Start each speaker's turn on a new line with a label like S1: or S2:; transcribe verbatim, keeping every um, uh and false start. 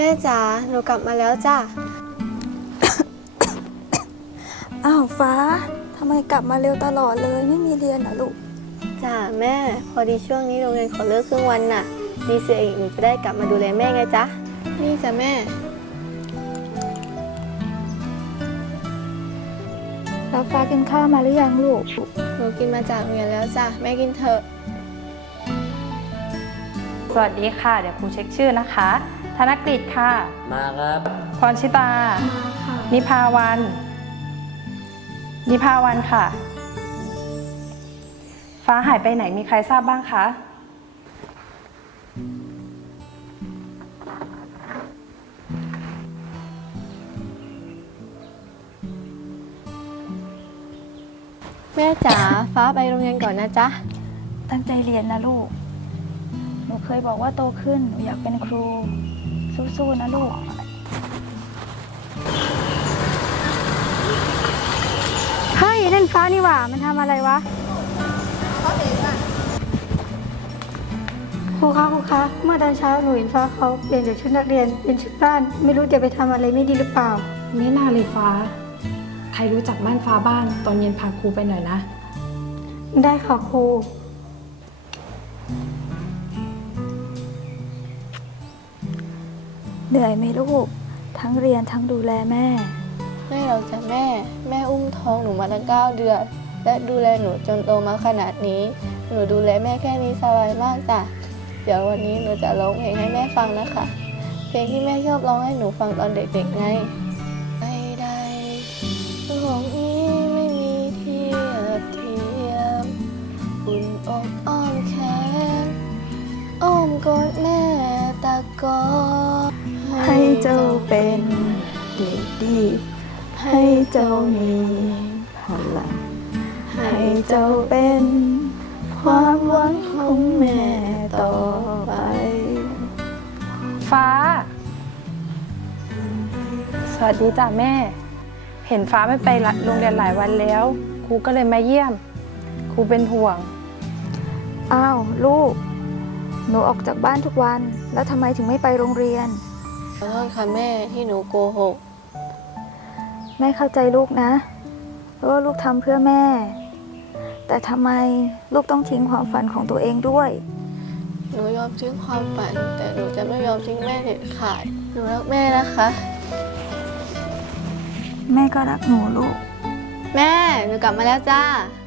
S1: ม่จ๋าหนูกลับมาแล้วจ้ะ
S2: อ้าวฟ้าทำไมกลับมาเร็วตลอดเลยไม่มีเรียนเหรอลูก
S1: จ้าแม่พอดีช่วงนี้โรงเรียนขอเลิกครึ่งวันน่ะดีเสียอีกหนูจะได้กลับมาดูแลแม่ไงจ๊ะนี่จ้ะแม่
S2: แล้วฟ้ากินข้าวมาหรือยังลูก
S1: หนูกินมาจากโรงเรียนแล้วจ้ะแม่กินเถอะ
S3: สวัสดีค่ะเดี๋ยวครูเช็คชื่อนะคะธนกฤษค่ะ
S4: มาครับ
S3: พรชิตามาค่ะนิพาวันนิพาวันค่ะฟ้าหายไปไหนมีใครทราบบ้างคะ
S1: แม่จ๋าฟ้าไปโรงเรียนก่อนนะจ๊ะ
S2: ตั้งใจเรียนนะลูกหนูเคยบอกว่าโตขึ้นหนูอยากเป็นครูสู้ๆนะลูกเฮ้ยเล่นฟ้านี่หว่ามันทำอะไรวะครูคะครูคะเมื่อตอนเช้าหนูเห็นฟ้าเขาเปลี่ยนจากชุดนักเรียนเป็นชุดบ้านไม่รู้จะไปทำอะไรไม่ดีหรือเปล่า
S5: ไม่น่าเลยฟ้าใครรู้จักบ้านฟ้าบ้างตอนเย็นพาครูไปหน่อยนะ
S2: ได้ค่ะครูเหนื่อยไหมลูกทั้งเรียนทั้งดูแลแม่
S1: ไม่หรอกจ้ะแม่แม่อุ้มท้องหนูมาตั้งเก้าเดือนและดูแลหนูจนโตมาขนาดนี้หนูดูแลแม่แค่นี้สบายมากจ้ะเดี๋ยววันนี้หนูจะร้องเพลงให้แม่ฟังนะคะเพลงที่แม่ชอบร้องให้หนูฟังตอนเด็กๆไงใดๆโลกนี้ไม่มีเทียบเทียมอุ่นอกอ้อมแขนอ้อมกอดแม่ตะกอด
S2: ให้เจ้าเป็นเด็กดีให้เจ้ามีพลังให้เจ้าเป็นความหวังของแม่ต่อไป
S3: ฟ้าสวัสดีจ้ะแม่เห็นฟ้าไม่ไปโรงเรียนหลายวันแล้วครูก็เลยมาเยี่ยมครูเป็นห่วง
S2: อ้าวลูกหนูออกจากบ้านทุกวันแล้วทำไมถึงไม่ไปโรงเรียน
S1: ขอโทษค่ะแม่ที่หนูโกหก
S2: แม่เข้าใจลูกนะว่าลูกทำเพื่อแม่แต่ทำไมลูกต้องทิ้งความฝันของตัวเองด้วย
S1: หนูยอมทิ้งความฝันแต่หนูจะไม่ยอมทิ้งแม่เด็ดขาดหนูรักแม่นะคะ
S2: แม่ก็รักหนูลูก
S1: แม่หนูกลับมาแล้วจ้า